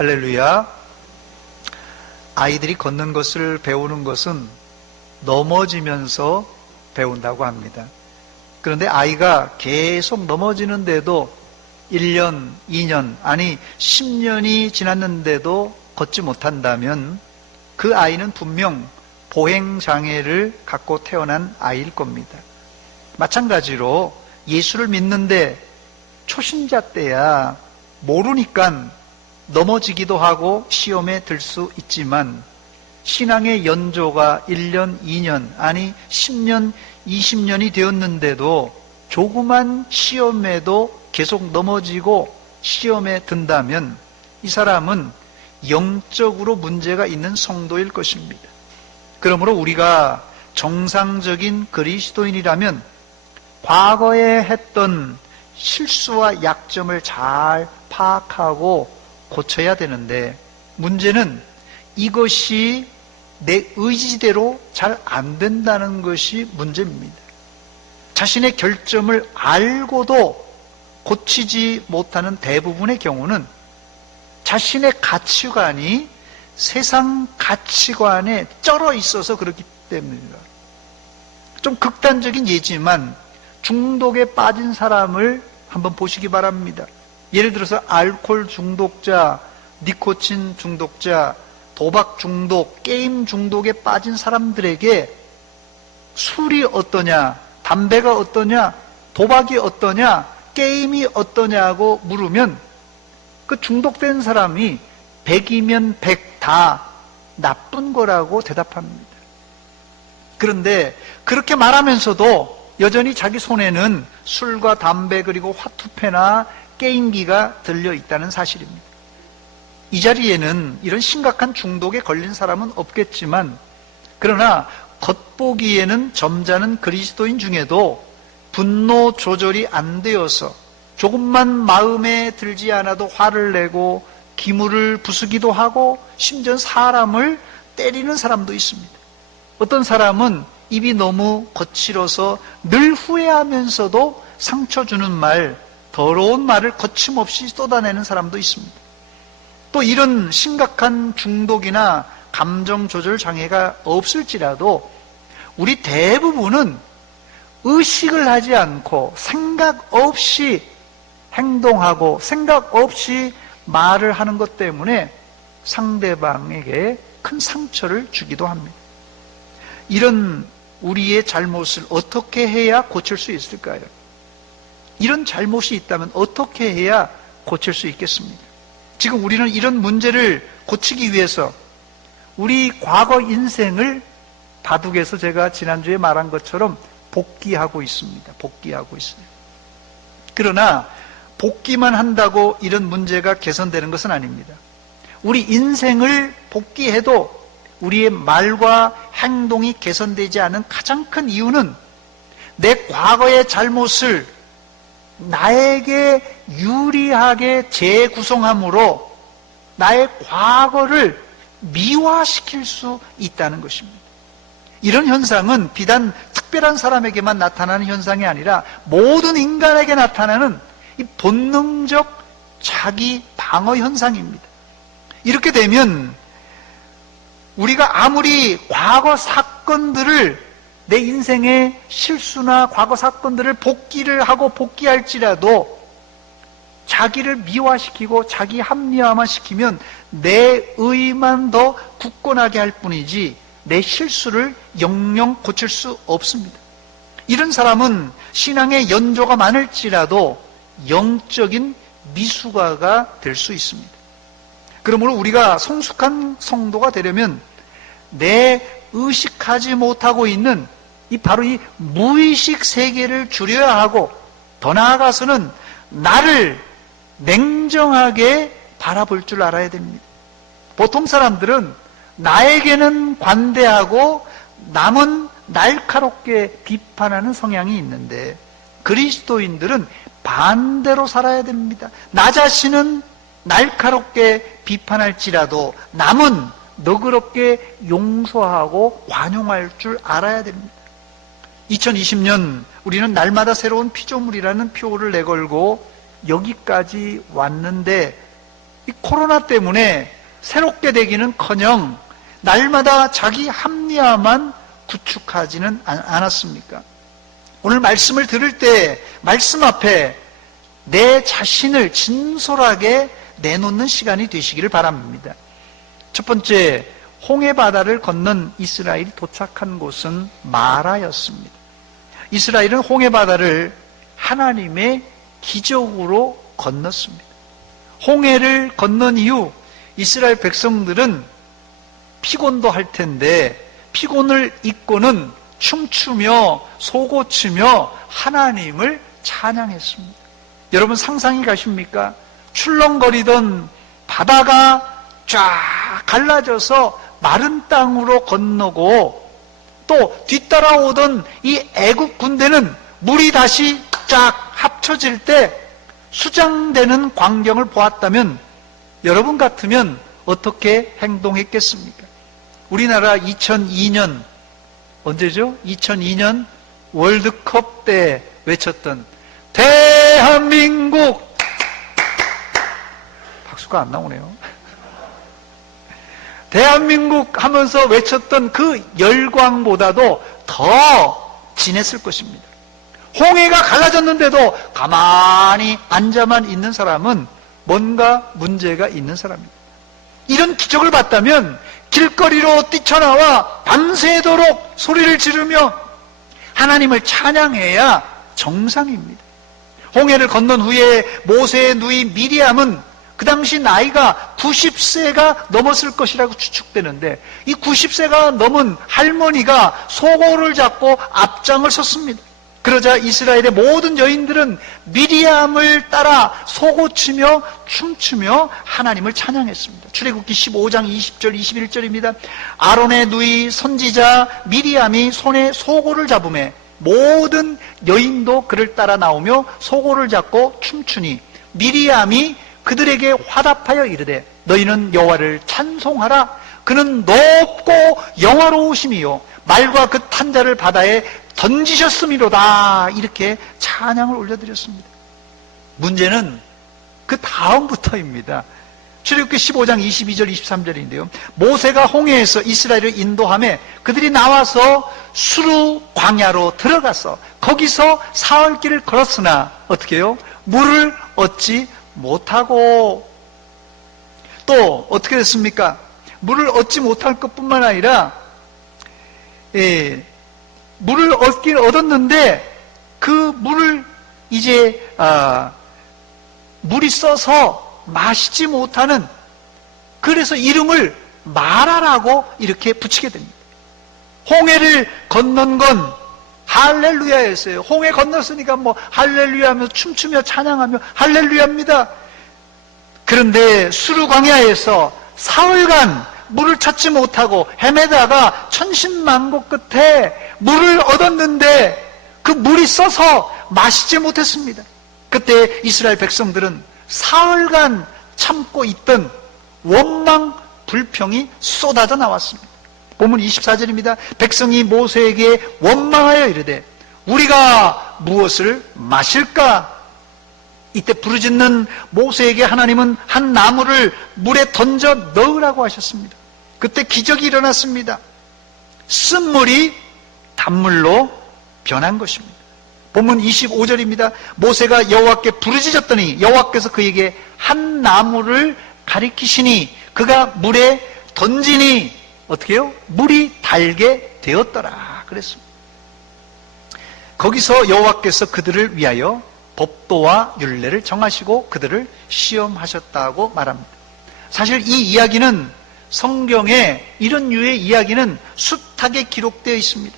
할렐루야. 아이들이 걷는 것을 배우는 것은 넘어지면서 배운다고 합니다. 그런데 아이가 계속 넘어지는데도 1년, 2년, 아니 10년이 지났는데도 걷지 못한다면 그 아이는 분명 보행장애를 갖고 태어난 아이일 겁니다. 마찬가지로 예수를 믿는데 초신자 때야 모르니까 넘어지기도 하고 시험에 들 수 있지만 신앙의 연조가 1년, 2년, 아니 10년, 20년이 되었는데도 조그만 시험에도 계속 넘어지고 시험에 든다면 이 사람은 영적으로 문제가 있는 성도일 것입니다. 그러므로 우리가 정상적인 그리스도인이라면 과거에 했던 실수와 약점을 잘 파악하고 고쳐야 되는데 문제는 이것이 내 의지대로 잘 안 된다는 것이 문제입니다. 자신의 결점을 알고도 고치지 못하는 대부분의 경우는 자신의 가치관이 세상 가치관에 쩔어 있어서 그렇기 때문입니다. 좀 극단적인 예지만 중독에 빠진 사람을 한번 보시기 바랍니다. 예를 들어서 알코올 중독자, 니코틴 중독자, 도박 중독, 게임 중독에 빠진 사람들에게 술이 어떠냐, 담배가 어떠냐, 도박이 어떠냐, 게임이 어떠냐고 물으면 그 중독된 사람이 100이면 100 다 나쁜 거라고 대답합니다. 그런데 그렇게 말하면서도 여전히 자기 손에는 술과 담배 그리고 화투패나 게임기가 들려있다는 사실입니다. 이 자리에는 이런 심각한 중독에 걸린 사람은 없겠지만 그러나 겉보기에는 점잖은 그리스도인 중에도 분노 조절이 안 되어서 조금만 마음에 들지 않아도 화를 내고 기물을 부수기도 하고 심지어 사람을 때리는 사람도 있습니다. 어떤 사람은 입이 너무 거칠어서 늘 후회하면서도 상처 주는 말, 더러운 말을 거침없이 쏟아내는 사람도 있습니다. 또 이런 심각한 중독이나 감정 조절 장애가 없을지라도 우리 대부분은 의식을 하지 않고 생각 없이 행동하고 생각 없이 말을 하는 것 때문에 상대방에게 큰 상처를 주기도 합니다. 이런 우리의 잘못을 어떻게 해야 고칠 수 있을까요? 이런 잘못이 있다면 어떻게 해야 고칠 수 있겠습니까? 지금 우리는 이런 문제를 고치기 위해서 우리 과거 인생을 바둑에서 제가 지난주에 말한 것처럼 복귀하고 있습니다. 복귀하고 있어요. 그러나 복귀만 한다고 이런 문제가 개선되는 것은 아닙니다. 우리 인생을 복귀해도 우리의 말과 행동이 개선되지 않은 가장 큰 이유는 내 과거의 잘못을 나에게 유리하게 재구성함으로 나의 과거를 미화시킬 수 있다는 것입니다. 이런 현상은 비단 특별한 사람에게만 나타나는 현상이 아니라 모든 인간에게 나타나는 이 본능적 자기 방어 현상입니다. 이렇게 되면 우리가 아무리 과거 사건들을 내 인생의 실수나 과거 사건들을 복기를 하고 복귀할지라도 자기를 미화시키고 자기 합리화만 시키면 내 의만 더 굳건하게 할 뿐이지 내 실수를 영영 고칠 수 없습니다. 이런 사람은 신앙의 연조가 많을지라도 영적인 미숙아가 될 수 있습니다. 그러므로 우리가 성숙한 성도가 되려면 내 의식하지 못하고 있는 바로 이 무의식 세계를 줄여야 하고 더 나아가서는 나를 냉정하게 바라볼 줄 알아야 됩니다. 보통 사람들은 나에게는 관대하고 남은 날카롭게 비판하는 성향이 있는데 그리스도인들은 반대로 살아야 됩니다. 나 자신은 날카롭게 비판할지라도 남은 너그럽게 용서하고 관용할 줄 알아야 됩니다. 2020년 우리는 날마다 새로운 피조물이라는 표를 내걸고 여기까지 왔는데 이 코로나 때문에 새롭게 되기는커녕 날마다 자기 합리화만 구축하지는 않았습니까? 오늘 말씀을 들을 때 말씀 앞에 내 자신을 진솔하게 내놓는 시간이 되시기를 바랍니다. 첫 번째, 홍해바다를 건넌 이스라엘이 도착한 곳은 마라였습니다. 이스라엘은 홍해바다를 하나님의 기적으로 건넜습니다. 홍해를 건넌 이후 이스라엘 백성들은 피곤도 할 텐데 피곤을 잊고는 춤추며 소고치며 하나님을 찬양했습니다. 여러분 상상이 가십니까? 출렁거리던 바다가 쫙 갈라져서 마른 땅으로 건너고 또 뒤따라오던 이 애국 군대는 물이 다시 쫙 합쳐질 때 수장되는 광경을 보았다면 여러분 같으면 어떻게 행동했겠습니까? 우리나라 2002년 언제죠? 2002년 월드컵 때 외쳤던 대한민국, 박수가 안 나오네요. 대한민국 하면서 외쳤던 그 열광보다도 더 진했을 것입니다. 홍해가 갈라졌는데도 가만히 앉아만 있는 사람은 뭔가 문제가 있는 사람입니다. 이런 기적을 봤다면 길거리로 뛰쳐나와 밤새도록 소리를 지르며 하나님을 찬양해야 정상입니다. 홍해를 건넌 후에 모세의 누이 미리암은 그 당시 나이가 90세가 넘었을 것이라고 추측되는데 이 90세가 넘은 할머니가 소고를 잡고 앞장을 섰습니다. 그러자 이스라엘의 모든 여인들은 미리암을 따라 소고치며 춤추며 하나님을 찬양했습니다. 출애굽기 15장 20절 21절입니다. 아론의 누이 선지자 미리암이 손에 소고를 잡으매 모든 여인도 그를 따라 나오며 소고를 잡고 춤추니 미리암이 그들에게 화답하여 이르되 너희는 여호와를 찬송하라. 그는 높고 영화로우심이요 말과 그 탄자를 바다에 던지셨음이로다. 이렇게 찬양을 올려드렸습니다. 문제는 그 다음부터입니다. 출애굽기 15장 22절 23절인데요. 모세가 홍해에서 이스라엘을 인도하며 그들이 나와서 수르 광야로 들어가서 거기서 사흘길을 걸었으나 어떻게 해요? 물을 얻지 못하고 또 어떻게 됐습니까? 물을 얻지 못할 것뿐만 아니라 물을 얻긴 얻었는데 그 물을 이제 물이 써서 마시지 못하는, 그래서 이름을 마라라고 이렇게 붙이게 됩니다. 홍해를 건넌 건 할렐루야였어요. 홍해 건넜으니까 뭐 할렐루야 하면서 춤추며 찬양하며 할렐루야입니다. 그런데 수르 광야에서 사흘간 물을 찾지 못하고 헤매다가 천신만고 끝에 물을 얻었는데 그 물이 써서 마시지 못했습니다. 그때 이스라엘 백성들은 사흘간 참고 있던 원망, 불평이 쏟아져 나왔습니다. 본문 24절입니다. 백성이 모세에게 원망하여 이르되 우리가 무엇을 마실까? 이때 부르짖는 모세에게 하나님은 한 나무를 물에 던져 넣으라고 하셨습니다. 그때 기적이 일어났습니다. 쓴물이 단물로 변한 것입니다. 본문 25절입니다. 모세가 여호와께 부르짖었더니 여호와께서 그에게 한 나무를 가리키시니 그가 물에 던지니 어떻게 해요? 물이 달게 되었더라 그랬습니다. 거기서 여호와께서 그들을 위하여 법도와 율례를 정하시고 그들을 시험하셨다고 말합니다. 사실 이 이야기는 성경에 이런 류의 이야기는 숱하게 기록되어 있습니다.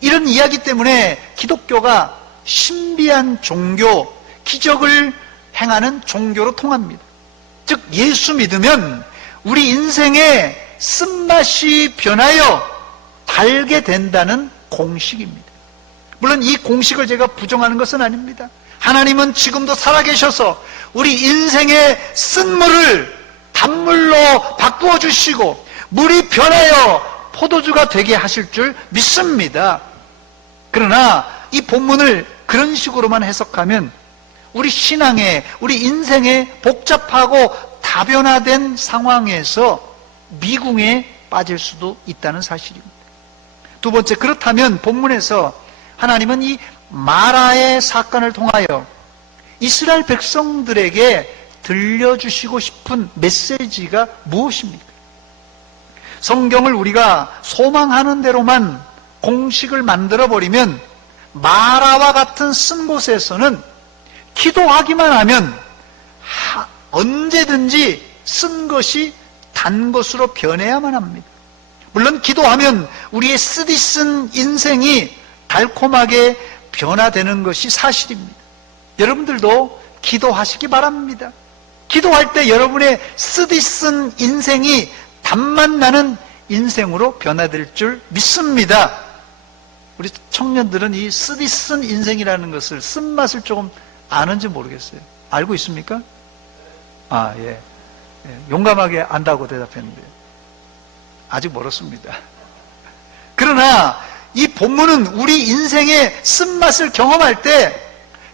이런 이야기 때문에 기독교가 신비한 종교, 기적을 행하는 종교로 통합니다. 즉 예수 믿으면 우리 인생의 쓴맛이 변하여 달게 된다는 공식입니다. 물론 이 공식을 제가 부정하는 것은 아닙니다. 하나님은 지금도 살아계셔서 우리 인생의 쓴물을 단물로 바꾸어 주시고 물이 변하여 포도주가 되게 하실 줄 믿습니다. 그러나 이 본문을 그런 식으로만 해석하면 우리 신앙에, 우리 인생에 복잡하고 다변화된 상황에서 미궁에 빠질 수도 있다는 사실입니다. 두 번째, 그렇다면 본문에서 하나님은 이 마라의 사건을 통하여 이스라엘 백성들에게 들려주시고 싶은 메시지가 무엇입니까? 성경을 우리가 소망하는 대로만 공식을 만들어버리면 마라와 같은 쓴 곳에서는 기도하기만 하면 언제든지 쓴 것이 단 것으로 변해야만 합니다. 물론 기도하면 우리의 쓰디쓴 인생이 달콤하게 변화되는 것이 사실입니다. 여러분들도 기도하시기 바랍니다. 기도할 때 여러분의 쓰디쓴 인생이 단맛 나는 인생으로 변화될 줄 믿습니다. 우리 청년들은 이 쓰디쓴 인생이라는 것을, 쓴맛을 조금 아는지 모르겠어요. 알고 있습니까? 예. 용감하게 안다고 대답했는데요. 아직 멀었습니다. 그러나 이 본문은 우리 인생의 쓴맛을 경험할 때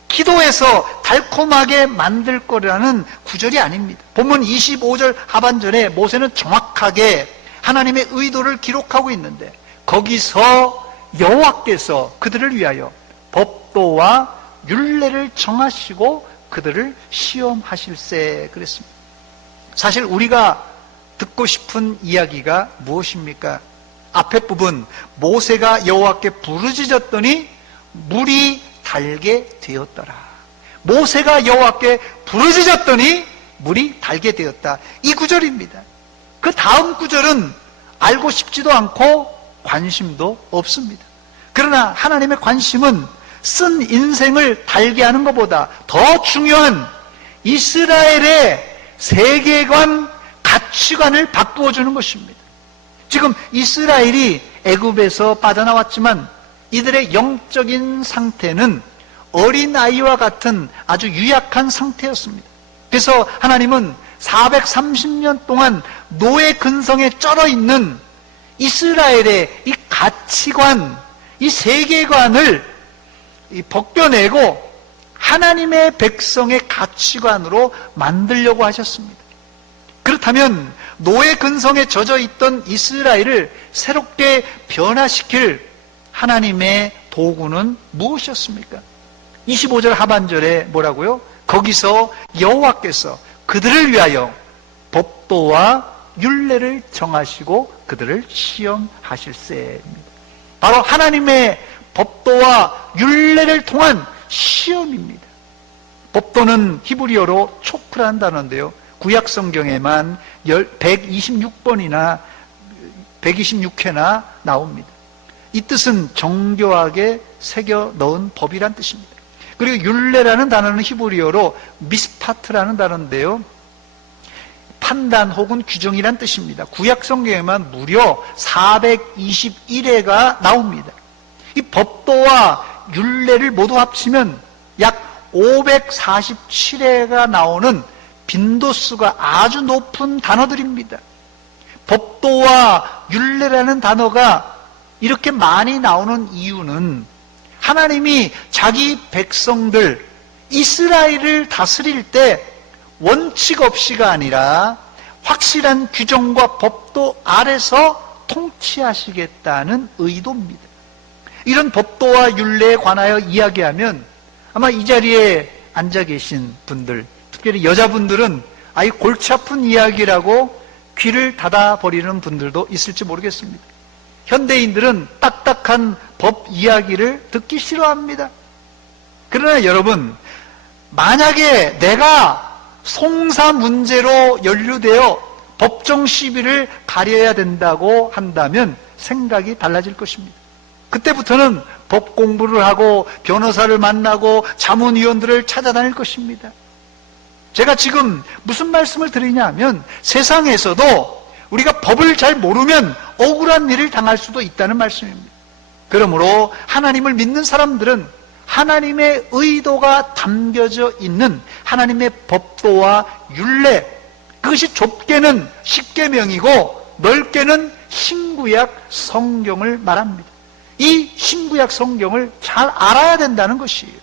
기도해서 달콤하게 만들 거라는 구절이 아닙니다. 본문 25절 하반절에 모세는 정확하게 하나님의 의도를 기록하고 있는데, 거기서 여호와께서 그들을 위하여 법도와 율례를 정하시고 그들을 시험하실세 그랬습니다. 사실 우리가 듣고 싶은 이야기가 무엇입니까? 앞에 부분, 모세가 여호와께 부르짖었더니 물이 달게 되었더라. 모세가 여호와께 부르짖었더니 물이 달게 되었다. 이 구절입니다. 그 다음 구절은 알고 싶지도 않고 관심도 없습니다. 그러나 하나님의 관심은 쓴 인생을 달게 하는 것보다 더 중요한 이스라엘의 세계관, 가치관을 바꾸어 주는 것입니다. 지금 이스라엘이 애굽에서 빠져나왔지만 이들의 영적인 상태는 어린아이와 같은 아주 유약한 상태였습니다. 그래서 하나님은 430년 동안 노예 근성에 쩔어 있는 이스라엘의 이 가치관, 이 세계관을 벗겨내고 하나님의 백성의 가치관으로 만들려고 하셨습니다. 그렇다면 노예 근성에 젖어 있던 이스라엘을 새롭게 변화시킬 하나님의 도구는 무엇이었습니까? 25절 하반절에 뭐라고요? 거기서 여호와께서 그들을 위하여 법도와 율례를 정하시고 그들을 시험하실세입니다. 바로 하나님의 법도와 율례를 통한 시험입니다. 법도는 히브리어로 촉프라는 단어인데요, 구약 성경에만 126번이나 126회나 나옵니다. 이 뜻은 정교하게 새겨 넣은 법이란 뜻입니다. 그리고 율례라는 단어는 히브리어로 미스파트라는 단어인데요, 판단 혹은 규정이란 뜻입니다. 구약 성경에만 무려 421회가 나옵니다. 이 법도와 율례를 모두 합치면 약 547회가 나오는 빈도수가 아주 높은 단어들입니다. 법도와 율례라는 단어가 이렇게 많이 나오는 이유는 하나님이 자기 백성들 이스라엘을 다스릴 때 원칙 없이가 아니라 확실한 규정과 법도 아래서 통치하시겠다는 의도입니다. 이런 법도와 율례에 관하여 이야기하면 아마 이 자리에 앉아 계신 분들, 특별히 여자분들은 아이 골치 아픈 이야기라고 귀를 닫아버리는 분들도 있을지 모르겠습니다. 현대인들은 딱딱한 법 이야기를 듣기 싫어합니다. 그러나 여러분, 만약에 내가 송사 문제로 연루되어 법정 시비를 가려야 된다고 한다면 생각이 달라질 것입니다. 그때부터는 법 공부를 하고 변호사를 만나고 자문위원들을 찾아다닐 것입니다. 제가 지금 무슨 말씀을 드리냐 하면 세상에서도 우리가 법을 잘 모르면 억울한 일을 당할 수도 있다는 말씀입니다. 그러므로 하나님을 믿는 사람들은 하나님의 의도가 담겨져 있는 하나님의 법도와 율례, 그것이 좁게는 십계명이고 넓게는 신구약 성경을 말합니다. 이 신구약 성경을 잘 알아야 된다는 것이에요.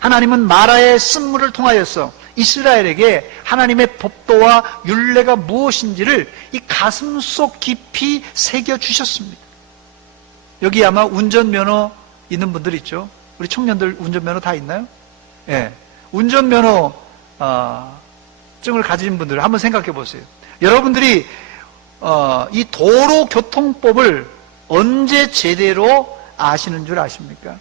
하나님은 마라의 쓴물을 통하여서 이스라엘에게 하나님의 법도와 율례가 무엇인지를 이 가슴속 깊이 새겨주셨습니다. 여기 아마 운전면허 있는 분들 있죠? 우리 청년들 운전면허 다 있나요? 예. 운전면허 증을 가진 분들 한번 생각해 보세요. 여러분들이 이 도로교통법을 언제 제대로 아시는 줄 아십니까?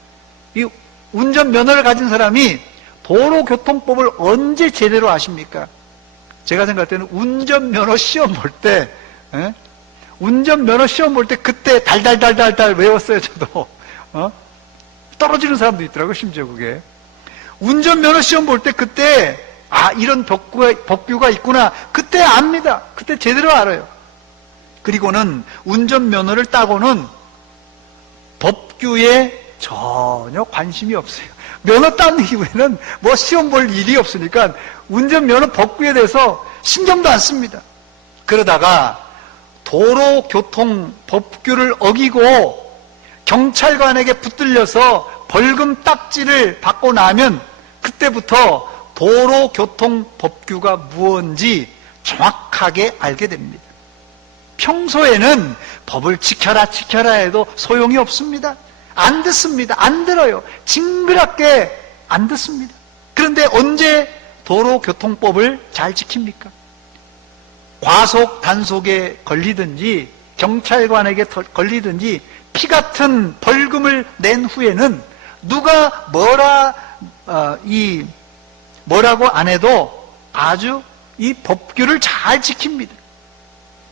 이 운전면허를 가진 사람이 도로교통법을 언제 제대로 아십니까? 제가 생각할 때는 운전면허 시험 볼 때, 운전면허 시험 볼 때 그때 달달달달달 외웠어요, 저도. 떨어지는 사람도 있더라고요, 심지어 그게. 운전면허 시험 볼 때 그때, 이런 법규가 있구나. 그때 압니다. 그때 제대로 알아요. 그리고는 운전면허를 따고는 법규에 전혀 관심이 없어요. 면허 딴 이후에는 뭐 시험 볼 일이 없으니까 운전면허 법규에 대해서 신경도 안 씁니다. 그러다가 도로교통 법규를 어기고 경찰관에게 붙들려서 벌금 딱지를 받고 나면 그때부터 도로교통 법규가 무엇인지 정확하게 알게 됩니다. 평소에는 법을 지켜라 해도 소용이 없습니다. 안 듣습니다. 안 들어요. 징그럽게 안 듣습니다. 그런데 언제 도로교통법을 잘 지킵니까? 과속 단속에 걸리든지 경찰관에게 걸리든지 피 같은 벌금을 낸 후에는 누가 뭐라고 안 해도 아주 이 법규를 잘 지킵니다.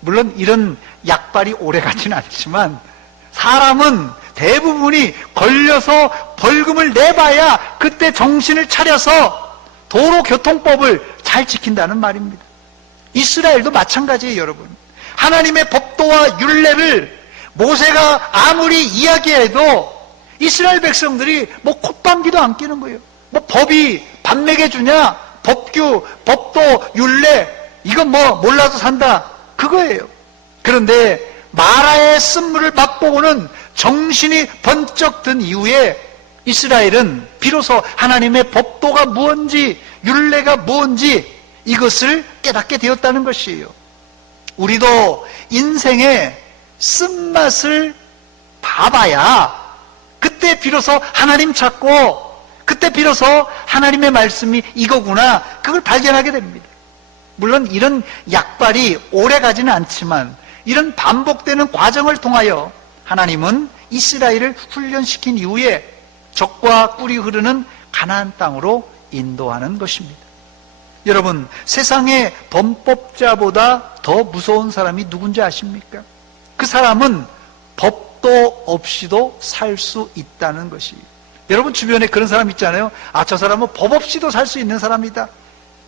물론 이런 약발이 오래 가지는 않지만 사람은 대부분이 걸려서 벌금을 내봐야 그때 정신을 차려서 도로교통법을 잘 지킨다는 말입니다. 이스라엘도 마찬가지예요, 여러분. 하나님의 법도와 율례를 모세가 아무리 이야기해도 이스라엘 백성들이 뭐 콧방귀도 안 끼는 거예요. 뭐 법이 밥 먹여주냐? 법규, 법도, 율례 이건 뭐 몰라도 산다 그거예요. 그런데 마라의 쓴물을 맛보고는 정신이 번쩍 든 이후에 이스라엘은 비로소 하나님의 법도가 무엇인지 율례가 무엇인지 이것을 깨닫게 되었다는 것이에요. 우리도 인생의 쓴맛을 봐봐야 그때 비로소 하나님 찾고 그때 비로소 하나님의 말씀이 이거구나 그걸 발견하게 됩니다. 물론 이런 약발이 오래 가지는 않지만 이런 반복되는 과정을 통하여 하나님은 이스라엘을 훈련시킨 이후에 적과 꿀이 흐르는 가나안 땅으로 인도하는 것입니다. 여러분, 세상의 범법자보다 더 무서운 사람이 누군지 아십니까? 그 사람은 법도 없이도 살 수 있다는 것이에요. 여러분 주변에 그런 사람 있잖아요. 저 사람은 법 없이도 살 수 있는 사람이다.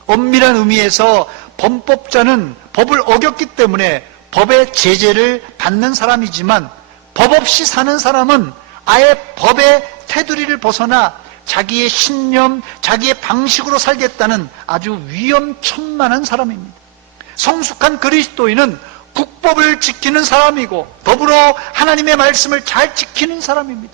엄밀한 의미에서 범법자는 법을 어겼기 때문에 법의 제재를 받는 사람이지만 법 없이 사는 사람은 아예 법의 테두리를 벗어나 자기의 신념, 자기의 방식으로 살겠다는 아주 위험천만한 사람입니다. 성숙한 그리스도인은 국법을 지키는 사람이고 더불어 하나님의 말씀을 잘 지키는 사람입니다.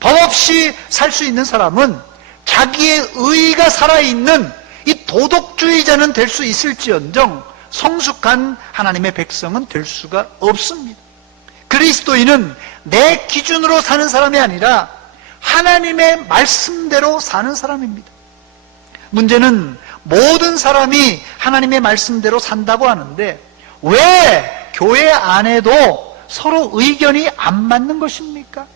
법 없이 살 수 있는 사람은 자기의 의가 살아있는 이 도덕주의자는 될 수 있을지언정 성숙한 하나님의 백성은 될 수가 없습니다. 그리스도인은 내 기준으로 사는 사람이 아니라 하나님의 말씀대로 사는 사람입니다. 문제는 모든 사람이 하나님의 말씀대로 산다고 하는데 왜 교회 안에도 서로 의견이 안 맞는 것입니까?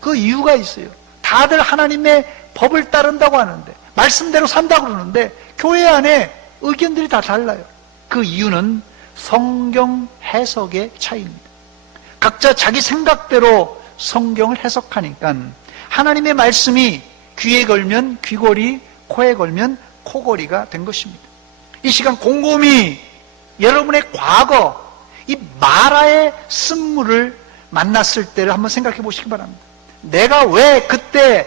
그 이유가 있어요. 다들 하나님의 법을 따른다고 하는데 말씀대로 산다고 그러는데 교회 안에 의견들이 다 달라요. 그 이유는 성경 해석의 차이입니다. 각자 자기 생각대로 성경을 해석하니까 하나님의 말씀이 귀에 걸면 귀걸이, 코에 걸면 코걸이가 된 것입니다. 이 시간 곰곰이 여러분의 과거, 이 마라의 쓴물을 만났을 때를 한번 생각해 보시기 바랍니다. 내가 왜 그때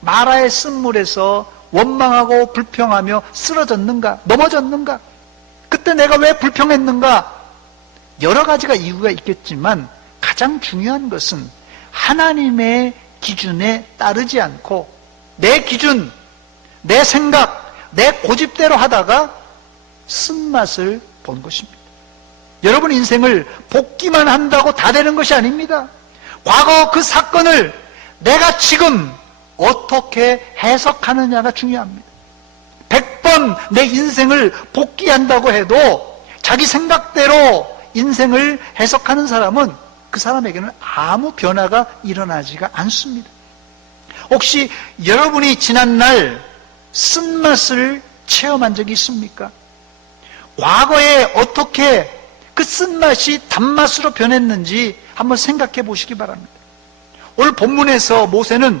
마라의 쓴물에서 원망하고 불평하며 쓰러졌는가, 넘어졌는가? 그때 내가 왜 불평했는가? 여러 가지가 이유가 있겠지만 가장 중요한 것은 하나님의 기준에 따르지 않고 내 기준, 내 생각, 내 고집대로 하다가 쓴맛을 본 것입니다. 여러분 인생을 복기만 한다고 다 되는 것이 아닙니다. 과거 그 사건을 내가 지금 어떻게 해석하느냐가 중요합니다. 100번 내 인생을 복기한다고 해도 자기 생각대로 인생을 해석하는 사람은 그 사람에게는 아무 변화가 일어나지가 않습니다. 혹시 여러분이 지난날 쓴맛을 체험한 적이 있습니까? 과거에 어떻게 그 쓴맛이 단맛으로 변했는지 한번 생각해 보시기 바랍니다. 오늘 본문에서 모세는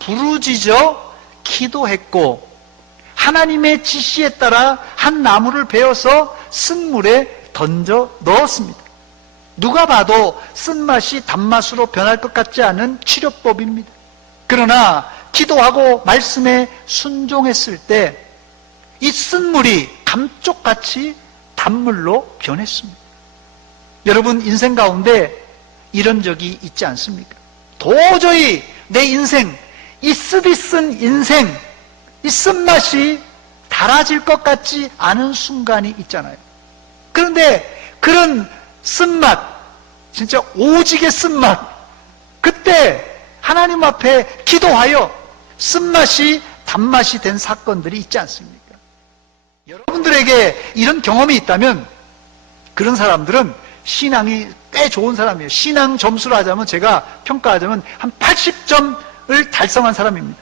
부르짖어 기도했고 하나님의 지시에 따라 한 나무를 베어서 쓴 물에 던져 넣었습니다. 누가 봐도 쓴맛이 단맛으로 변할 것 같지 않은 치료법입니다. 그러나 기도하고 말씀에 순종했을 때 이 쓴물이 감쪽같이 단물로 변했습니다. 여러분 인생 가운데 이런 적이 있지 않습니까? 도저히 내 인생, 이 쓰디 쓴 인생, 이 쓴맛이 달아질 것 같지 않은 순간이 있잖아요. 그런데 그런 쓴맛, 진짜 오지게 쓴맛, 그때 하나님 앞에 기도하여 쓴맛이 단맛이 된 사건들이 있지 않습니까? 여러분들에게 이런 경험이 있다면 그런 사람들은 신앙이 꽤 좋은 사람이에요. 신앙 점수로 하자면 제가 평가하자면 한 80점을 달성한 사람입니다.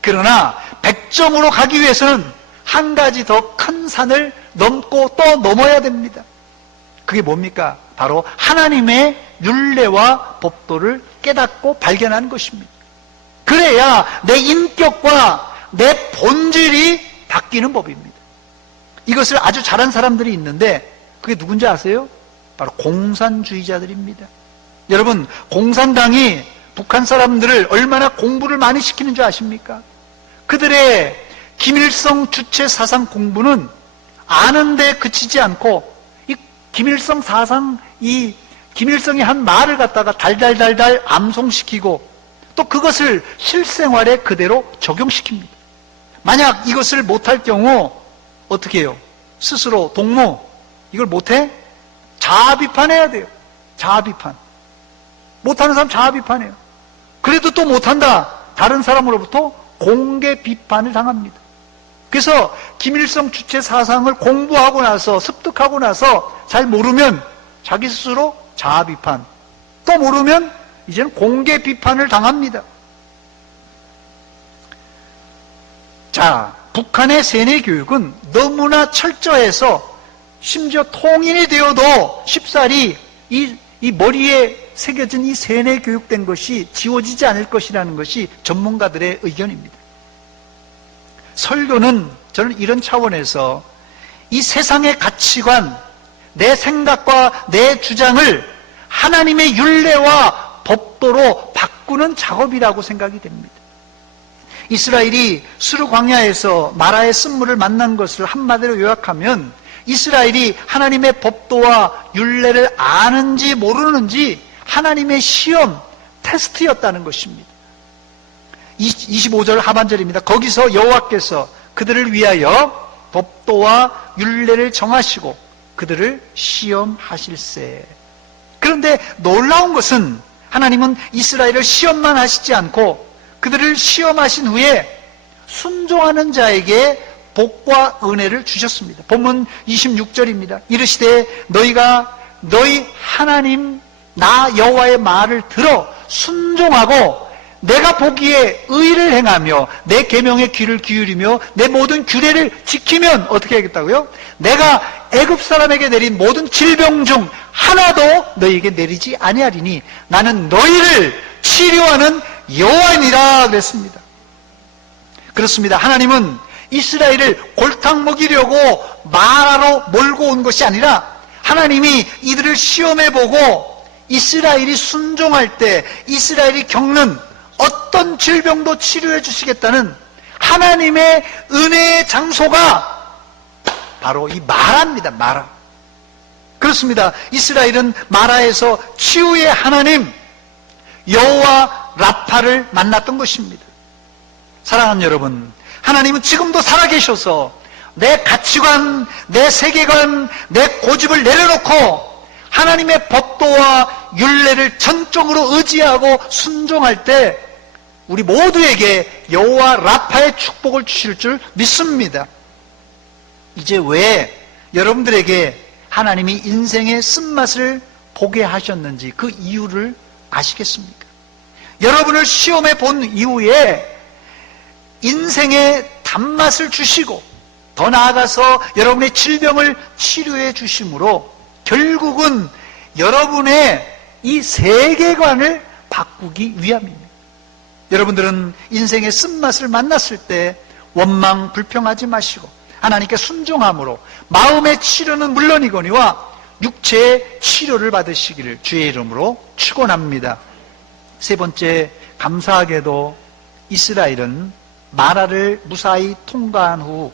그러나 100점으로 가기 위해서는 한 가지 더 큰 산을 넘고 또 넘어야 됩니다. 그게 뭡니까? 바로 하나님의 율례와 법도를 깨닫고 발견하는 것입니다. 그래야 내 인격과 내 본질이 바뀌는 법입니다. 이것을 아주 잘한 사람들이 있는데 그게 누군지 아세요? 바로 공산주의자들입니다. 여러분, 공산당이 북한 사람들을 얼마나 공부를 많이 시키는 줄 아십니까? 그들의 김일성 주체 사상 공부는 아는데 그치지 않고 이 김일성 사상, 이 김일성이 한 말을 갖다가 달달달달 암송시키고 또 그것을 실생활에 그대로 적용시킵니다. 만약 이것을 못할 경우 어떻게 해요? 스스로 동무, 이걸 못해? 자아 비판해야 돼요. 자아 비판. 못하는 사람 자아 비판해요. 그래도 또 못한다. 다른 사람으로부터 공개 비판을 당합니다. 그래서 김일성 주체 사상을 공부하고 나서, 습득하고 나서 잘 모르면 자기 스스로 자아 비판, 또 모르면 이제는 공개 비판을 당합니다. 자, 북한의 세뇌 교육은 너무나 철저해서 심지어 통일이 되어도 쉽사리 이 머리에 새겨진 이 세뇌 교육된 것이 지워지지 않을 것이라는 것이 전문가들의 의견입니다. 설교는 저는 이런 차원에서 이 세상의 가치관, 내 생각과 내 주장을 하나님의 율례와 법도로 바꾸는 작업이라고 생각이 됩니다. 이스라엘이 수르 광야에서 마라의 쓴물을 만난 것을 한마디로 요약하면 이스라엘이 하나님의 법도와 율례를 아는지 모르는지 하나님의 시험, 테스트였다는 것입니다. 25절 하반절입니다. 거기서 여호와께서 그들을 위하여 법도와 율례를 정하시고 그들을 시험하실세. 그런데 놀라운 것은 하나님은 이스라엘을 시험만 하시지 않고 그들을 시험하신 후에 순종하는 자에게 복과 은혜를 주셨습니다. 본문 26절입니다. 이르시되 너희가 너희 하나님 나 여호와의 말을 들어 순종하고 내가 보기에 의를 행하며 내 계명에 귀를 기울이며 내 모든 규례를 지키면 어떻게 하겠다고요? 내가 애굽 사람에게 내린 모든 질병 중 하나도 너희에게 내리지 아니하리니 나는 너희를 치료하는 여호와니라 그랬습니다. 그렇습니다. 하나님은 이스라엘을 골탕 먹이려고 마라로 몰고 온 것이 아니라 하나님이 이들을 시험해보고 이스라엘이 순종할 때 이스라엘이 겪는 어떤 질병도 치료해 주시겠다는 하나님의 은혜의 장소가 바로 이 마라입니다. 마라. 그렇습니다. 이스라엘은 마라에서 치유의 하나님 여호와 라파를 만났던 것입니다. 사랑하는 여러분, 하나님은 지금도 살아계셔서 내 가치관, 내 세계관, 내 고집을 내려놓고 하나님의 법도와 율례를 전적으로 의지하고 순종할 때 우리 모두에게 여호와 라파의 축복을 주실 줄 믿습니다. 이제 왜 여러분들에게 하나님이 인생의 쓴맛을 보게 하셨는지 그 이유를 아시겠습니까? 여러분을 시험해 본 이후에 인생의 단맛을 주시고 더 나아가서 여러분의 질병을 치료해 주심으로 결국은 여러분의 이 세계관을 바꾸기 위함입니다. 여러분들은 인생의 쓴맛을 만났을 때 원망, 불평하지 마시고 하나님께 순종함으로 마음의 치료는 물론이거니와 육체의 치료를 받으시기를 주의 이름으로 축원합니다. 세 번째, 감사하게도 이스라엘은 마라를 무사히 통과한 후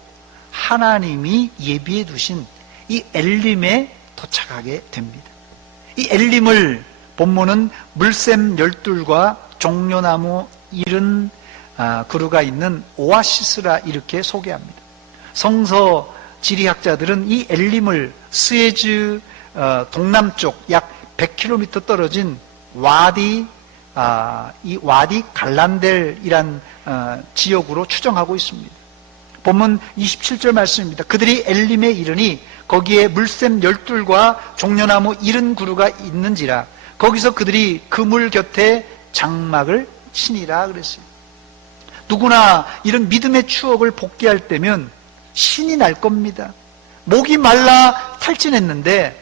하나님이 예비해 두신 이 엘림에 도착하게 됩니다. 이 엘림을 본문은 물샘 12과 종려나무 70그루가 있는 오아시스라 이렇게 소개합니다. 성서 지리학자들은 이 엘림을 스에즈 동남쪽 약 100km 떨어진 이 와디 갈란델이란 지역으로 추정하고 있습니다. 본문 27절 말씀입니다. 그들이 엘림에 이르니 거기에 물샘 12과 종려나무 70그루가 있는지라 거기서 그들이 그 물 곁에 장막을 치니라 그랬어요. 누구나 이런 믿음의 추억을 복귀할 때면 신이 날 겁니다. 목이 말라 탈진했는데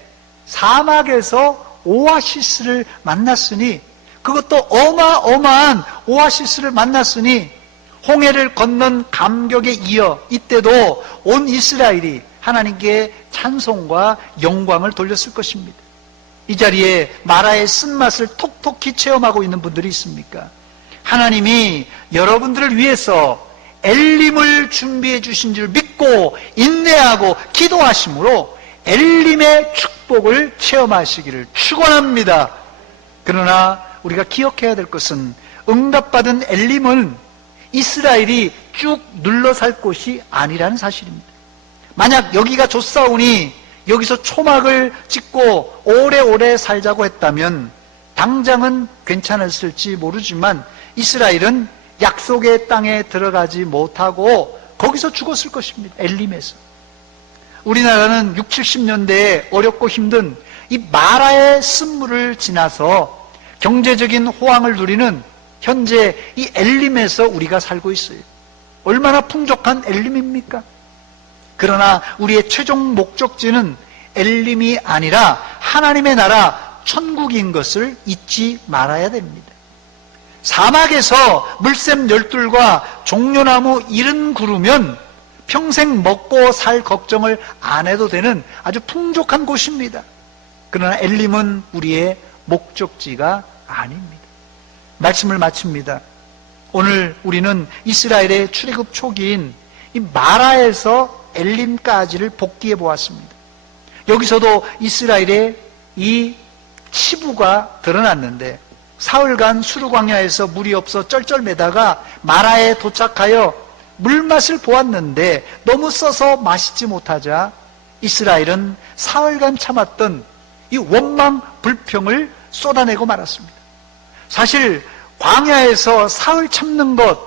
사막에서 오아시스를 만났으니, 그것도 어마어마한 오아시스를 만났으니 홍해를 건넌 감격에 이어 이때도 온 이스라엘이 하나님께 찬송과 영광을 돌렸을 것입니다. 이 자리에 마라의 쓴맛을 톡톡히 체험하고 있는 분들이 있습니까? 하나님이 여러분들을 위해서 엘림을 준비해 주신 줄 믿고 인내하고 기도하심으로 엘림의 축복을 체험하시기를 축원합니다. 그러나 우리가 기억해야 될 것은 응답받은 엘림은 이스라엘이 쭉 눌러 살 곳이 아니라는 사실입니다. 만약 여기가 좋사오니 여기서 초막을 짓고 오래오래 살자고 했다면 당장은 괜찮았을지 모르지만 이스라엘은 약속의 땅에 들어가지 못하고 거기서 죽었을 것입니다. 엘림에서. 우리나라는 60, 70년대에 어렵고 힘든 이 마라의 쓴물을 지나서 경제적인 호황을 누리는 현재 이 엘림에서 우리가 살고 있어요. 얼마나 풍족한 엘림입니까? 그러나 우리의 최종 목적지는 엘림이 아니라 하나님의 나라 천국인 것을 잊지 말아야 됩니다. 사막에서 물샘 12과 종려나무 70그루면 평생 먹고 살 걱정을 안 해도 되는 아주 풍족한 곳입니다. 그러나 엘림은 우리의 목적지가 아닙니다. 말씀을 마칩니다. 오늘 우리는 이스라엘의 출애굽 초기인 이 마라에서 엘림까지를 복기해 보았습니다. 여기서도 이스라엘의 이 치부가 드러났는데 사흘간 수르광야에서 물이 없어 쩔쩔매다가 마라에 도착하여 물맛을 보았는데 너무 써서 마시지 못하자 이스라엘은 사흘간 참았던 이 원망 불평을 쏟아내고 말았습니다. 사실 광야에서 사흘 참는 것,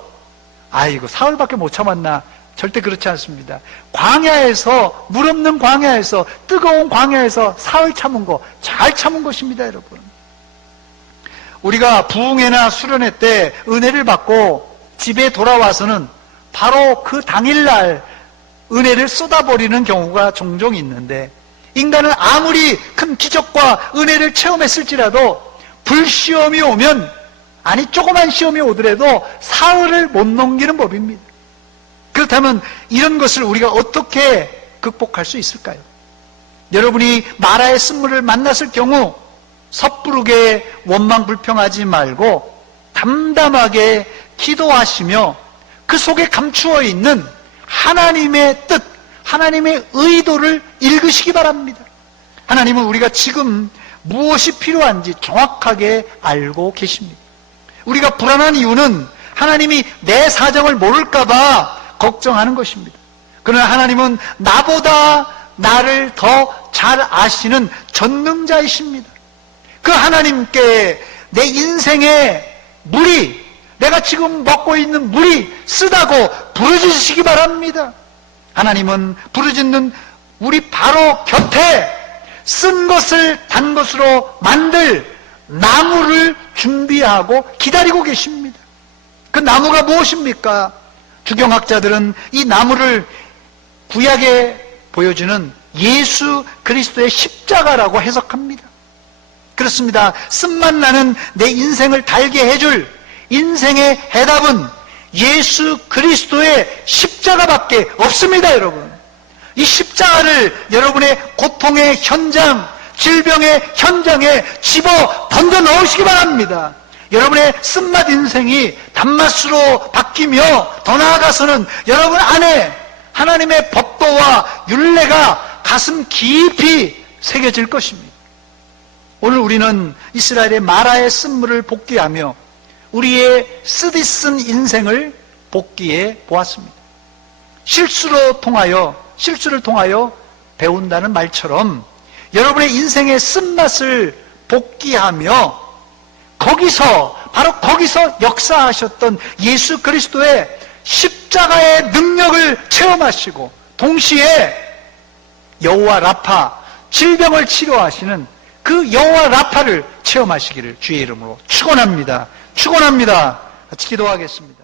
아이고 사흘밖에 못 참았나? 절대 그렇지 않습니다. 광야에서, 물 없는 광야에서, 뜨거운 광야에서 사흘 참은 거 잘 참은 것입니다. 여러분, 우리가 부흥회나 수련회 때 은혜를 받고 집에 돌아와서는 바로 그 당일날 은혜를 쏟아버리는 경우가 종종 있는데, 인간은 아무리 큰 기적과 은혜를 체험했을지라도 불시험이 오면, 아니 조그만 시험이 오더라도 사흘을 못 넘기는 법입니다. 그렇다면 이런 것을 우리가 어떻게 극복할 수 있을까요? 여러분이 마라의 쓴물을 만났을 경우 섣부르게 원망 불평하지 말고 담담하게 기도하시며 그 속에 감추어 있는 하나님의 뜻, 하나님의 의도를 읽으시기 바랍니다. 하나님은 우리가 지금 무엇이 필요한지 정확하게 알고 계십니다. 우리가 불안한 이유는 하나님이 내 사정을 모를까봐 걱정하는 것입니다. 그러나 하나님은 나보다 나를 더 잘 아시는 전능자이십니다. 그 하나님께 내 인생의 물이, 내가 지금 먹고 있는 물이 쓰다고 부르짖으시기 바랍니다. 하나님은 부르짖는 우리 바로 곁에 쓴 것을 단 것으로 만들 나무를 준비하고 기다리고 계십니다. 그 나무가 무엇입니까? 주경학자들은 이 나무를 구약에 보여주는 예수 그리스도의 십자가라고 해석합니다. 그렇습니다. 쓴맛 나는 내 인생을 달게 해줄 인생의 해답은 예수 그리스도의 십자가밖에 없습니다, 여러분. 이 십자가를 여러분의 고통의 현장, 질병의 현장에 집어 던져 넣으시기 바랍니다. 여러분의 쓴맛 인생이 단맛으로 바뀌며 더 나아가서는 여러분 안에 하나님의 법도와 율례가 가슴 깊이 새겨질 것입니다. 오늘 우리는 이스라엘의 마라의 쓴물을 복귀하며 우리의 쓰디쓴 인생을 복귀해 보았습니다. 실수를 통하여 배운다는 말처럼 여러분의 인생의 쓴맛을 복귀하며 바로 거기서 역사하셨던 예수 그리스도의 십자가의 능력을 체험하시고 동시에 여호와 라파, 질병을 치료하시는 그 여호와 라파를 체험하시기를 주의 이름으로 축원합니다. 같이 기도하겠습니다.